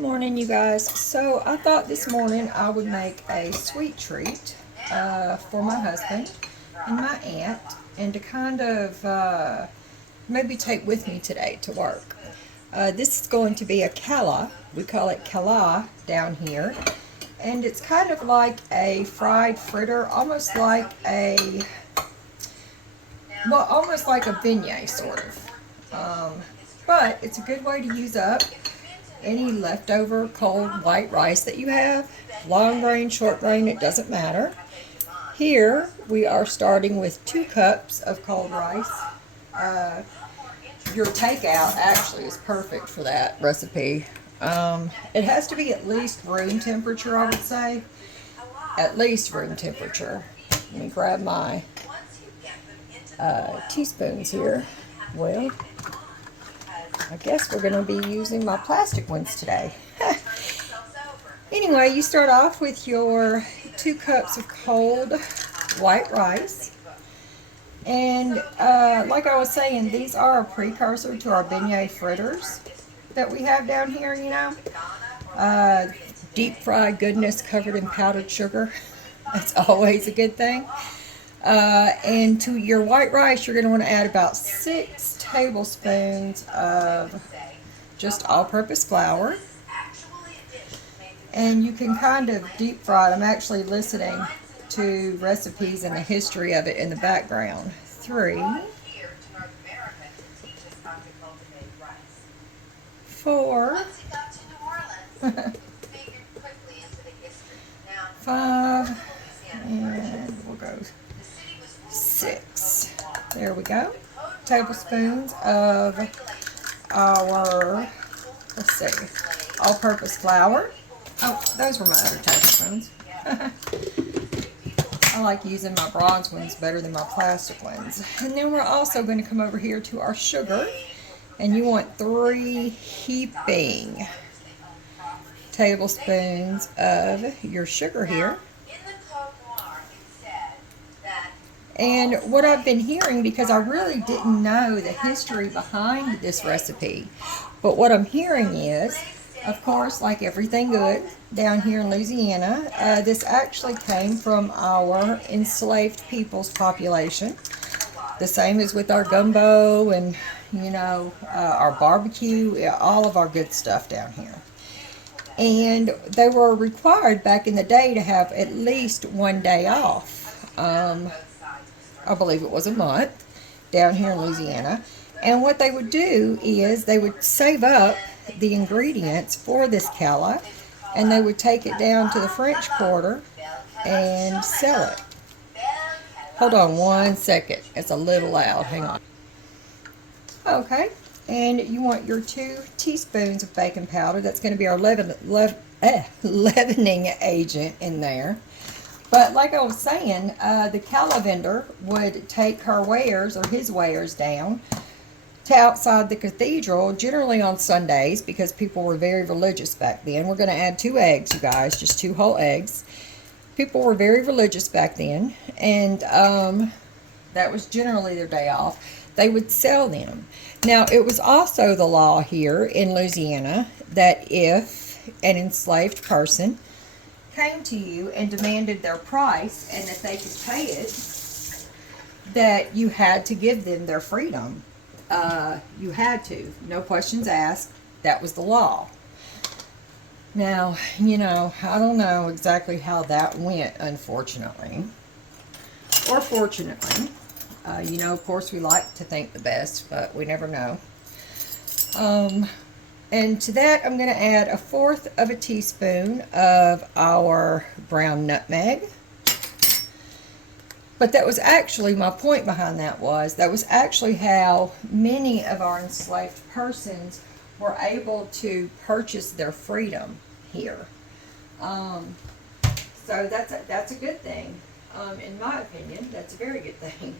morning, you guys. So I thought this morning I would make a sweet treat for my husband and my aunt, and to kind of maybe take with me today to work. This is going to be a cala. We call it cala down here, and it's kind of like a fried fritter, almost like almost like a beignet sort of. But it's a good way to use up any leftover cold white rice that you have. Long grain, short grain, it doesn't matter. Here we are starting with 2 cups of cold rice. Your takeout actually is perfect for that recipe. It has to be at least room temperature, I would say. At least room temperature. Let me grab my teaspoons here. Well, I guess we're going to be using my plastic ones today. Anyway, you start off with your 2 cups of cold white rice. And like I was saying, these are a precursor to our beignet fritters that we have down here, you know. Deep fried goodness covered in powdered sugar. That's always a good thing. And to your white rice, you're going to want to add about 6 tablespoons of just all-purpose flour. And you can kind of deep fry it. I'm actually listening to recipes and the history of it in the background. 3, 4, 5, and we'll go 6. There we go. Tablespoons of our, let's see, all-purpose flour. Oh, those were my other tablespoons. I like using my bronze ones better than my plastic ones. And then we're also going to come over here to our sugar. And you want 3 heaping tablespoons of your sugar here. And what I've been hearing, because I really didn't know the history behind this recipe, but what I'm hearing is, of course, like everything good down here in Louisiana, this actually came from our enslaved people's population. The same as with our gumbo and, you know, our barbecue, all of our good stuff down here. And they were required back in the day to have at least 1 day off. I believe it was a month down here in Louisiana. And what they would do is they would save up the ingredients for this cala, and they would take it down to the French Quarter and sell it. Hold on 1 second. It's a little loud. Hang on. Okay. And you want your 2 teaspoons of baking powder. That's going to be our leavening agent in there. But like I was saying, the cala vendor would take her wares or his wares down to outside the cathedral, generally on Sundays, because people were very religious back then. We're going to add 2 eggs, you guys, just 2 whole eggs. People were very religious back then, and that was generally their day off. They would sell them. Now, it was also the law here in Louisiana that if an enslaved person came to you and demanded their price and that they could pay it, that you had to give them their freedom. You had to. No questions asked. That was the law. Now, you know, I don't know exactly how that went, unfortunately. Or fortunately. You know, of course, we like to think the best, but we never know. And to that, I'm going to add 1/4 of a teaspoon of our brown nutmeg. But that was actually, my point behind that was actually how many of our enslaved persons were able to purchase their freedom here. So that's a good thing. In my opinion, that's a very good thing.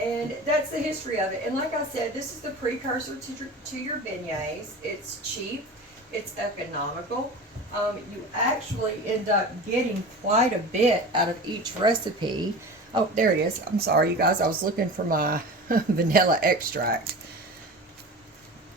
And that's the history of it. And like I said, this is the precursor to your beignets. It's cheap. It's economical. You actually end up getting quite a bit out of each recipe. Oh, there it is. I'm sorry, you guys. I was looking for my vanilla extract.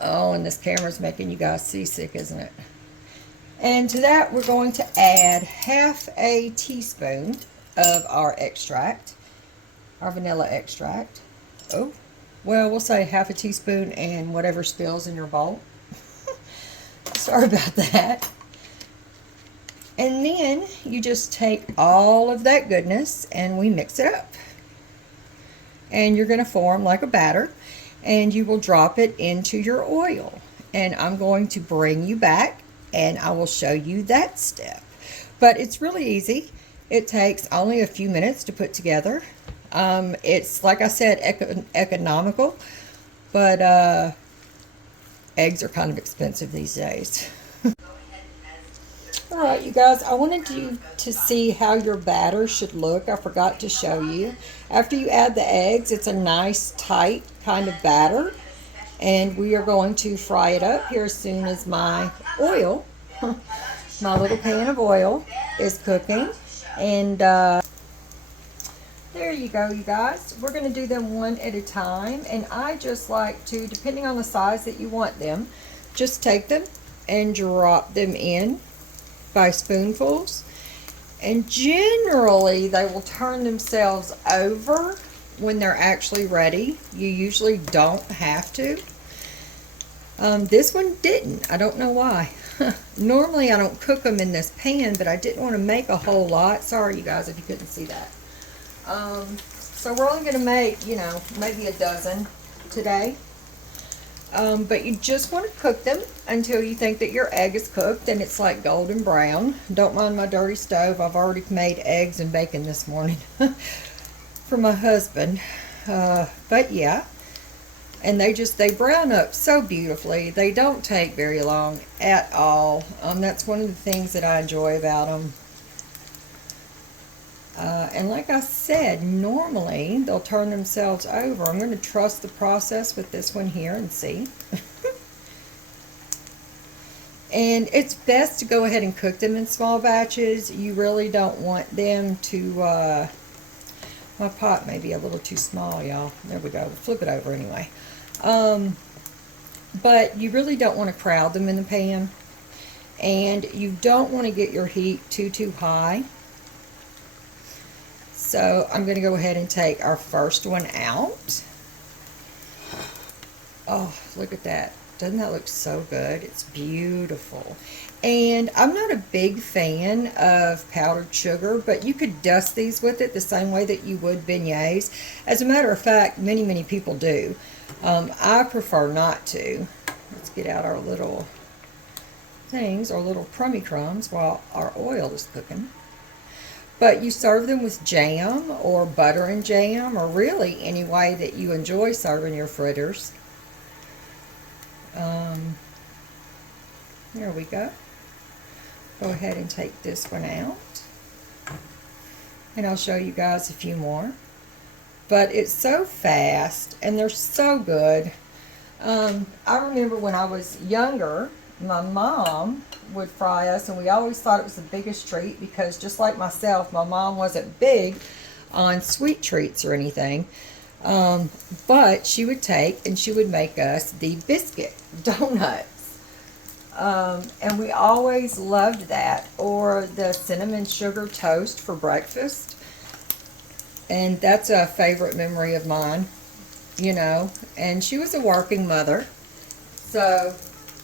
Oh, and this camera's making you guys seasick, isn't it? And to that, we're going to add half a teaspoon of our extract, our vanilla extract. Oh, well, we'll say half a teaspoon and whatever spills in your bowl. Sorry about that. And then you just take all of that goodness and we mix it up. And you're going to form like a batter, and you will drop it into your oil. And I'm going to bring you back and I will show you that step. But it's really easy. It takes only a few minutes to put together. It's, like I said, economical, but eggs are kind of expensive these days. All right, you guys, I wanted you to see how your batter should look. I forgot to show you. After you add the eggs, it's a nice, tight kind of batter. And we are going to fry it up here as soon as my oil, my little pan of oil, is cooking. And there you go, you guys. We're going to do them one at a time. And I just like to, depending on the size that you want them, just take them and drop them in by spoonfuls. And generally, they will turn themselves over when they're actually ready. You usually don't have to. This one didn't. I don't know why. Normally, I don't cook them in this pan, but I didn't want to make a whole lot. Sorry, you guys, if you couldn't see that. So we're only going to make, you know, maybe a dozen today. But you just want to cook them until you think that your egg is cooked and it's like golden brown. Don't mind my dirty stove. I've already made eggs and bacon this morning for my husband. But yeah, and they brown up so beautifully. They don't take very long at all. That's one of the things that I enjoy about them. And like I said, normally they'll turn themselves over. I'm going to trust the process with this one here and see. And it's best to go ahead and cook them in small batches. You really don't want them to, my pot may be a little too small, y'all. There we go. Flip it over anyway. But you really don't want to crowd them in the pan. And you don't want to get your heat too high. So I'm going to go ahead and take our first one out. Oh, look at that. Doesn't that look so good? It's beautiful. And I'm not a big fan of powdered sugar, but you could dust these with it the same way that you would beignets. As a matter of fact, many people do. I prefer not to. Let's get out our little things, our little crummy crumbs, while our oil is cooking. But you serve them with jam or butter and jam, or really any way that you enjoy serving your fritters. There we go. Go ahead and take this one out. And I'll show you guys a few more. But it's so fast and they're so good. I remember when I was younger, my mom would fry us, and we always thought it was the biggest treat because, just like myself, my mom wasn't big on sweet treats or anything. But she would take and she would make us the biscuit donuts. And we always loved that, or the cinnamon sugar toast for breakfast. And that's a favorite memory of mine, you know. And she was a working mother, so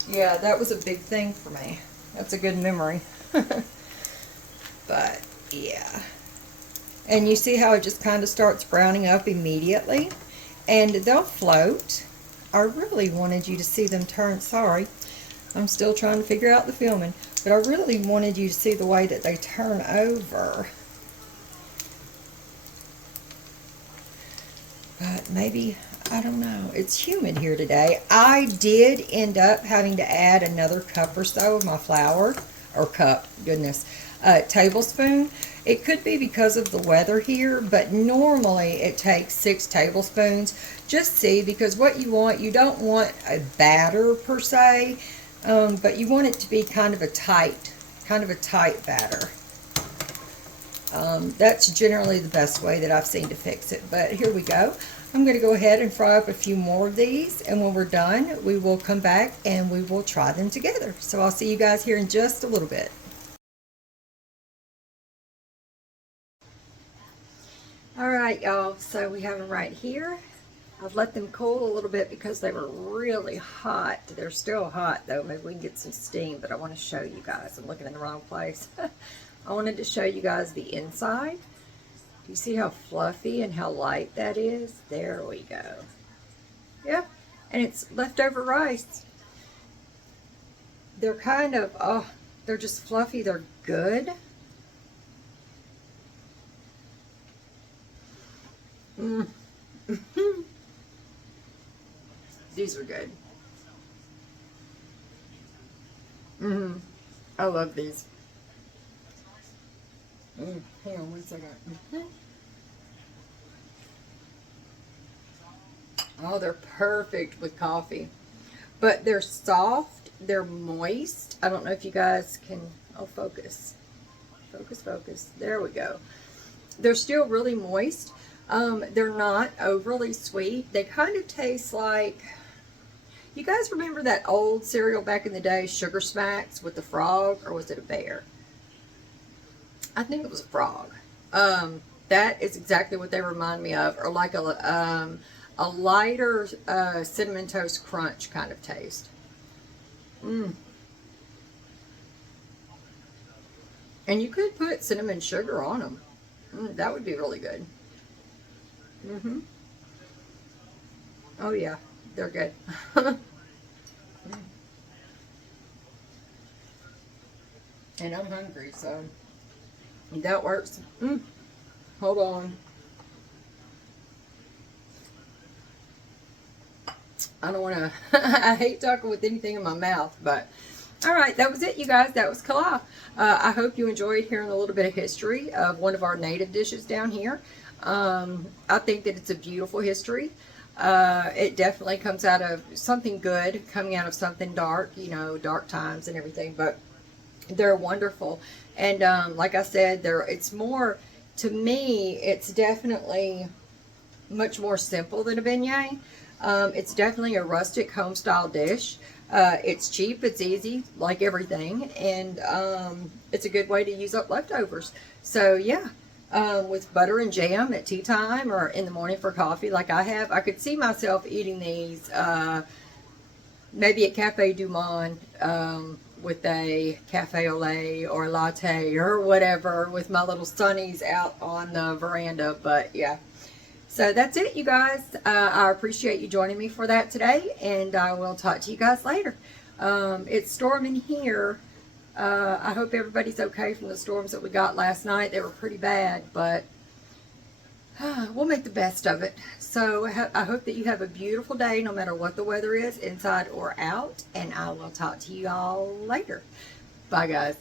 yeah, that was a big thing for me. That's a good memory. But yeah, and you see how it just kind of starts browning up immediately, and they'll float. I really wanted you to see them turn. Sorry, I'm still trying to figure out the filming, but I really wanted you to see the way that they turn over. But maybe, I don't know. It's humid here today. I did end up having to add another cup or so of my flour, or cup, goodness, tablespoon. It could be because of the weather here, but normally it takes 6 tablespoons. Just see, because what you want, you don't want a batter per se, but you want it to be kind of a tight batter. That's generally the best way that I've seen to fix it. But here we go. I'm going to go ahead and fry up a few more of these, and when we're done, we will come back and we will try them together. So I'll see you guys here in just a little bit. All right, y'all, so we have them right here. I've let them cool a little bit because they were really hot. They're still hot though. Maybe we can get some steam, but I want to show you guys. I'm looking in the wrong place. I wanted to show you guys the inside. Do you see how fluffy and how light that is? There we go. Yeah, and it's leftover rice. They're kind of, oh, they're just fluffy. They're good. Mm. These are good. I love these. Hang on one second. Oh, they're perfect with coffee. But they're soft. They're moist. I don't know if you guys can... Oh, focus. Focus, focus. There we go. They're still really moist. They're not overly sweet. They kind of taste like... You guys remember that old cereal back in the day, Sugar Smacks, with the frog? Or was it a bear? I think it was a frog. That is exactly what they remind me of. Or like a lighter Cinnamon Toast Crunch kind of taste. And you could put cinnamon sugar on them. That would be really good. Oh yeah, they're good. And I'm hungry, so that works. Hold on. I don't want to, I hate talking with anything in my mouth, but all right, that was it, you guys. That was Calas. I hope you enjoyed hearing a little bit of history of one of our native dishes down here. I think that it's a beautiful history. It definitely comes out of something good, coming out of something dark, you know, dark times and everything, but they're wonderful. And like I said, it's more, to me, it's definitely much more simple than a beignet. It's definitely a rustic home style dish. It's cheap, it's easy, like everything, and it's a good way to use up leftovers. So yeah, with butter and jam at tea time or in the morning for coffee like I have, I could see myself eating these maybe at Cafe Du Monde with a cafe au lait or a latte or whatever with my little sunnies out on the veranda. But yeah, so that's it, you guys. I appreciate you joining me for that today, and I will talk to you guys later. It's storming here. I hope everybody's okay from the storms that we got last night. They were pretty bad, but we'll make the best of it. So I hope that you have a beautiful day, no matter what the weather is, inside or out, and I will talk to you all later. Bye, guys.